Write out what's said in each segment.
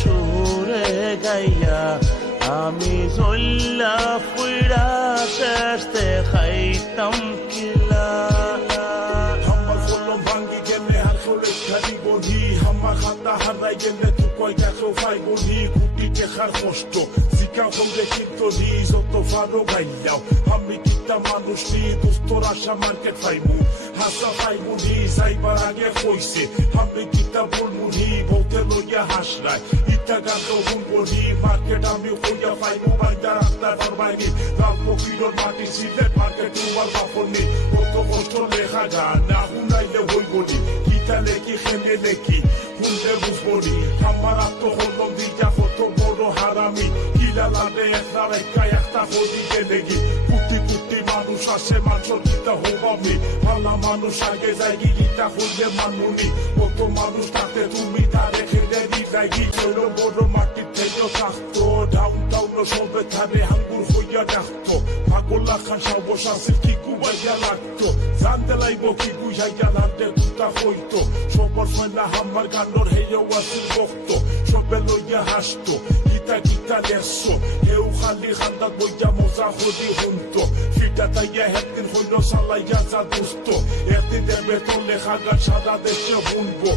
সুরে গাইয়া আমি জল্লা ফুইরা শেষতে খাইতাম কিলা। খাতা হারাই গেলে তুই কয় দেখো ভাই বলি কুটি দেখার কষ্ট শিকা সঙ্গে কিন্তু নি যত ফারো গাইলাও আমি কিতা মানুষ নি দোস্তর আশা মার্কেট পাইমু। হাসা পাইমু নি যাইবার আগে কইছে, আমি কিতা বলমু লেখি শুনলে বুঝব নি। আমার কুটি কুটি মানুষ মানুষের মানুষ মানুনি কত মানুষ তাতে তুমি গি ছোট বড় মাটির থেকে থাকতো ডাউন টাউন সবে ধারে হাঙ্গুর হইয়া ডাকতো পাগল্লা খান সাবস আছে কি কুবাইয়া লাগতো। জানতে লাইব কি বুঝাইয়া লাগতে দুটা হইতো। সবর ফেলা হামার গান্ডর হেয়েও আছিল বক্ত সবে লইয়া হাসতো, গীতা গীতা লেসো হেউ খালি খান্দাত বইয়া মজা হদি হুনতো। ফিটা তাইয়া একদিন হইল সালাইয়া যা দুস্ত। একদিন দেবে তো লেখা গান সাদা দেশে বুনবো।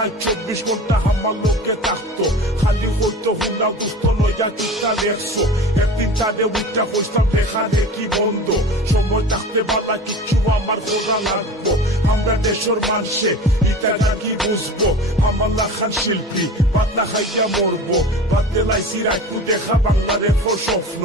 ঢাই চব্বিশ ঘণ্টা আমার লোকে থাকতো। খালি হইতো হুন্ডা দুস্ত নয়া কিটা দেখছ। একদিন তাদের উইটা কইতাম দেখা দেখি বন্ধ। সময় থাকতে বালা কিছু আমার খোঁজা লাগবো। আমরা দেশের মানুষে ইটা নাকি বুঝব? আমার লাখান শিল্পী বাদনা খাইয়া মরবো। বাদতে লাইছি রাখু দেখা বাংলাদেশের স্বপ্ন।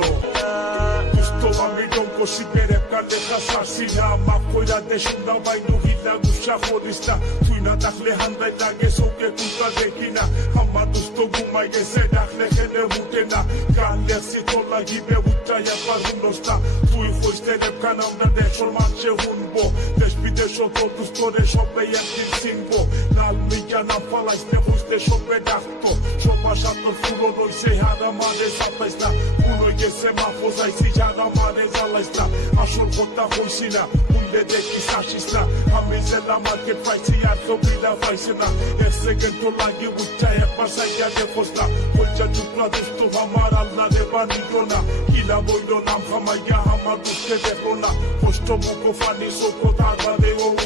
আমি ডঙ্ক শিবের একটা লেখা সারছি না, মাফ কইরা দে শুনরা বাইনু হিলা গুসা করিস না তুই না থাকলে হান্দাই লাগে চোখে কুকা দেখি না। আমার দুষ্ট ঘুমাই গেছে, ডাকলে খেলে উঠে না। গান লেখছি, তোর লাগিবে উঠাই একবার শুনস না। তুই কইতে রেপখান আমরা দেশের মানুষে শুনব দেশ বিদেশ তো দুস্তরে সবাই একদিন চিনবো। লাল মিয়া না পালাইতে খুঁজতে সবে ডাকতো সবার সাথে পুরো রইছে হারা মানে সাতাইস না পুরো গেছে মা ফোজাইছি যারা মানে জ্বালাইস না আসল কথা হইছি না শুনলে দেখি শাসিস না আমি জেলা মার্কেট পাইছি আর কবিরা পাইছে না এক সেকেন্ড তো লাগে উঠা একবার সাইয়া দেখোস না কইটা টুকরা দোস্ত আমার আল্লাহ রে বানিও না কিলা বইল নাম খামাইয়া আমার দুঃখে দেখো না কষ্ট মুখ ফানি চোখ তার বাদেও উঠল